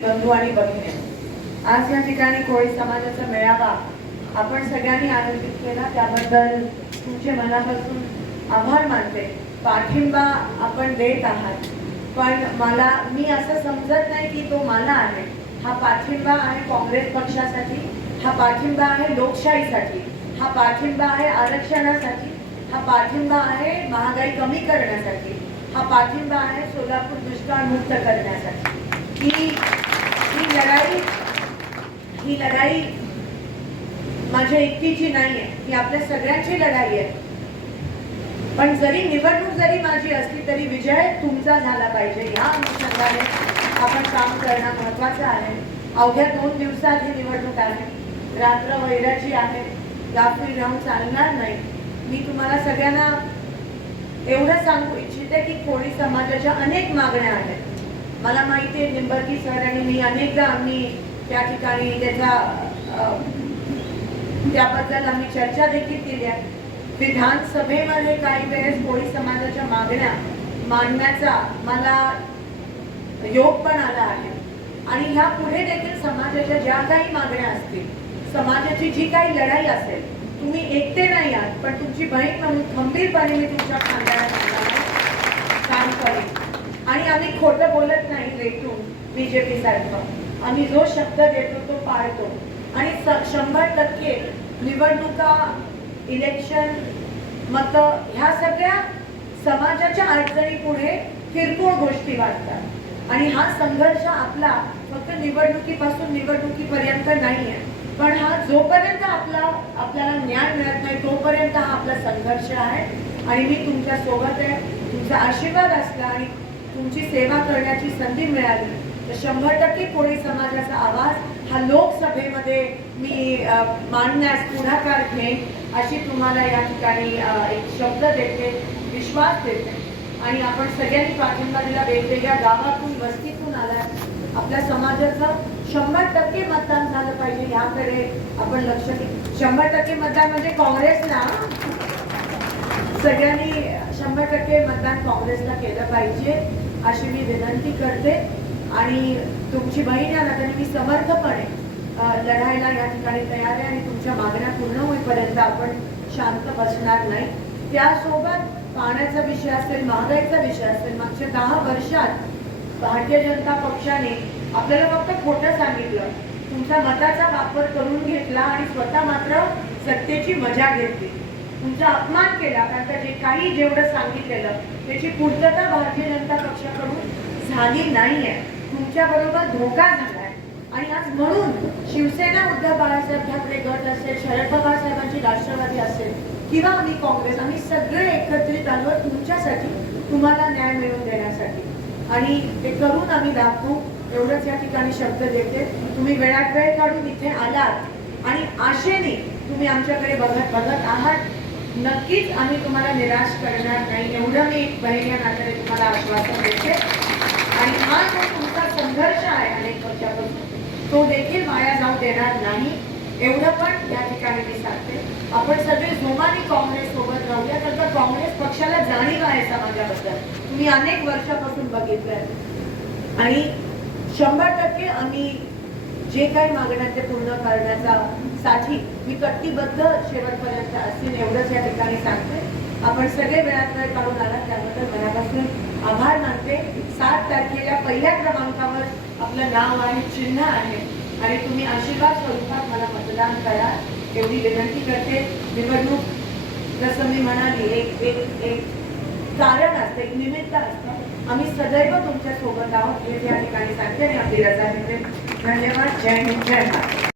बंधू आणि भगिनी, आज या ठिकाणी कोळी समाजाचा मेळावा आपण सगळ्यांनी आयोजित केला त्याबद्दल तुमचे मनापासून आभार मानते. पाठिंबा आपण देत आहात, पण मी असं समजत नाही की तो मला आहे. हा पाठिंबा आहे काँग्रेस पक्षासाठी, हा पाठिंबा आहे लोकशाहीसाठी, हा पाठिंबा आहे आरक्षणासाठी, हा पाठिंबा आहे महागाई कमी करण्यासाठी, हा पाठिंबा आहे सोलापूर दुष्काळ मुक्त करण्यासाठी. ही लढाई माझ्या एकटीची नाही आहे, ही आपल्या सगळ्यांची लढाई आहे. पण जरी निवडणूक माझी असली तरी विजय तुमचा झाला पाहिजे या अनुषंगाने आपण काम करणं महत्त्वाचं आहे. अवघ्या 2 दिवसात ही निवडणूक आहे, रात्र वैराची आहे, गाफील राहून चालणार नाही. मी तुम्हाला सगळ्यांना एवढं सांगू इच्छिते की कोळी समाजाच्या अनेक मागण्या आहेत. मला माहिती आहे निंबर्गी सर आणि मी अनेकदा आम्ही त्या ठिकाणी त्याबद्दल आम्ही चर्चा देखील केली आहे. विधानसभेमध्ये काही वेळेस कोळी समाजाच्या मागण्या मांडण्याचा मला योग पण आला आहे आणि ह्या पुढे देखील समाजाच्या ज्या काही मागण्या असतील, समाजाची जी काही लढाई असेल, तुम्ही एकटे नाही आहात, पण तुमची बहीण म्हणून खंबीरपणे मी तुमच्या खांद्याला काम करेन. आणि आम्ही खोटं बोलत नाही रेटून बीजेपी सारखं. आम्ही जो शब्द देतो तो पाळतो आणि 100% निवडणुका, इलेक्शन, मत ह्या सगळ्या समाजाच्या अडचणी पुढे किरकोळ गोष्टी वाटतात. आणि हा संघर्ष आपला फक्त निवडणुकीपासून निवडणुकीपर्यंत नाही आहे, पण हा जोपर्यंत आपल्याला न्याय मिळत नाही तोपर्यंत हा आपला संघर्ष आहे. आणि मी तुमच्या सोबत आहे. तुमचा आशीर्वाद असला आणि तुमची सेवा करण्याची संधी मिळाली तर 100% कोळी समाजाचा आवाज हा लोकसभेमध्ये मी मांडण्यास पुढाकार घेईन अशी तुम्हाला या ठिकाणी एक शब्द देते, विश्वास देते. आणि आपण सगळ्यांनी पाठिंबा दिला. वेगवेगळ्या गावातून वस्तीतून आला, आपल्या समाजाचं 100% मतदान झालं पाहिजे याकडे आपण लक्ष देऊ. 100% मतदान म्हणजे काँग्रेसला, सगळ्यांनी 100% मतदान काँग्रेसला केलं पाहिजे अशी मी विनंती करते. आणि तुमची बहीण या नात्याने मी समर्थपणे लढायला या ठिकाणी तयार आहे आणि तुमच्या मागण्या पूर्ण होईपर्यंत आपण शांत बसणार नाही. त्यासोबत पाण्याचा विषय असेल, महागाईचा विषय असेल, मागच्या 10 वर्षात भारतीय जनता पक्षाने आपल्याला फक्त खोटं सांगितलं, तुमच्या मताचा वापर करून घेतला आणि स्वतः मात्र सत्तेची मजा घेतली, तुमचा अपमान केला. कारण जेवढं सांगितलेलं त्याची पूर्तता भारतीय जनता पक्षाकडून झाली नाहीये. तुमच्या बरोबर धोका झालाय. आणि आज म्हणून शिवसेना, उद्धव बाळासाहेब ठाकरे गट असेल, शरद पवार साहेबांची राष्ट्रवादी असेल किंवा आम्ही काँग्रेस, आम्ही सगळे एकत्रित आलो तुमच्यासाठी, तुम्हाला न्याय मिळवून देण्यासाठी. आणि ते करून आम्ही दाखवू एवढंच या ठिकाणी शब्द देते. तुम्ही वेळात वेळ काढून इथे आलात आणि आशेने तुम्ही आमच्याकडे बघत आहात. नक्कीच आम्ही तुम्हाला निराश करणार नाही एवढं मी बहीण या नात्याने तुम्हाला आश्वासन देते. आणि हा जो तुमचा संघर्ष आहे अनेक वर्षापासून तो देखील वाया जाऊ देणार नाही एवढं पण या ठिकाणी मी सांगते. आपण सगळे जोमाने काँग्रेस सोबत राहूया, तर काँग्रेस पक्षाला जाणीव आहे समाजाबद्दल, तुम्ही अनेक वर्षापासून बघितलंय. आणि 100% आम्ही जे काही मागण्या ते पूर्ण करण्यासाठी मी कटिबद्ध शेवटपर्यंत असेल एवढंच या ठिकाणी सांगते. आपण सगळे वेळात वेळ काढून आलात त्याबद्दल मनापासून आभार मानते. 7 तारखेला पहिल्या क्रमांकावर आपलं नाव आहे, चिन्ह आहे आणि तुम्ही आशीर्वाद स्वरूपात मला मतदान करा एवढी विनंती करते. निवडणूक जसं मी म्हणाली एक कारण असतं, एक निमित्त असतं. आम्ही सदैव तुमच्या सोबत आहोत हे या ठिकाणी सांगते आणि आपली रजा घेते. धन्यवाद. जय हिंद, जय भारत.